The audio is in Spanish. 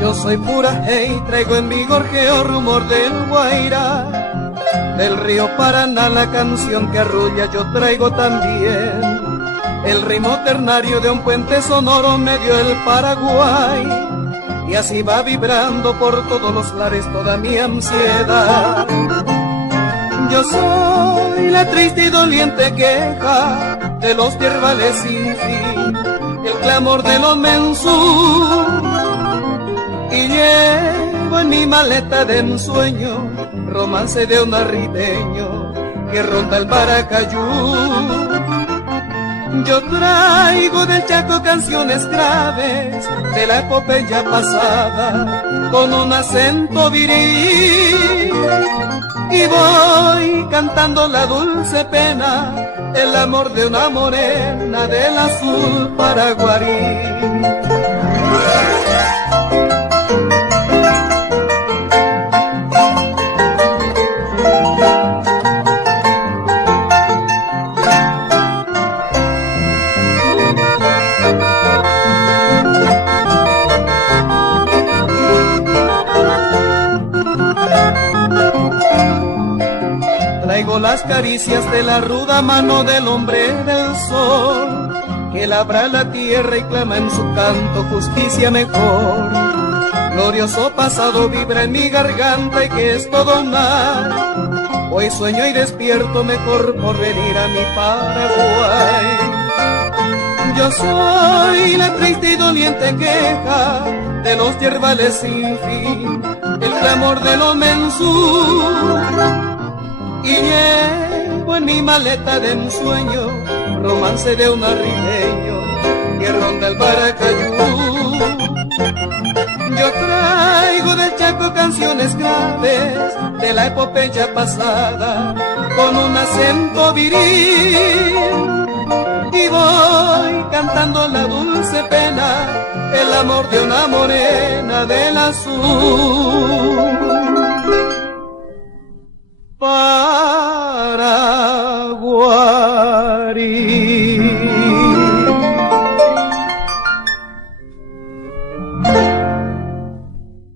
Yo soy pura hey, traigo en mi gorjeo rumor del Guairá, del río Paraná la canción que arrulla yo traigo también. El ritmo ternario de un puente sonoro me dio el Paraguay, y así va vibrando por todos los lares toda mi ansiedad. Yo soy la triste y doliente queja de los yerbales sin fin, el clamor de los mensú, y llevo en mi maleta de ensueño romance de un arribeño que ronda el Maracayú. Yo traigo del Chaco canciones graves de la epopeya pasada con un acento viril, y voy cantando la dulce pena, el amor de una morena del azul paraguarí. Traigo las caricias de la ruda mano del hombre del sol, que labra la tierra y clama en su canto justicia mejor. Glorioso pasado vibra en mi garganta y que es todo un mar. Hoy sueño y despierto mejor por venir a mi Paraguay. Yo soy la triste y doliente queja de los yerbales sin fin, el clamor de los mensú, y llevo en mi maleta de ensueño romance de un arribeño que ronda el Maracayú. Yo traigo del Chaco canciones graves de la epopeya pasada con un acento viril, y voy cantando la dulce pena, el amor de una morena del azul.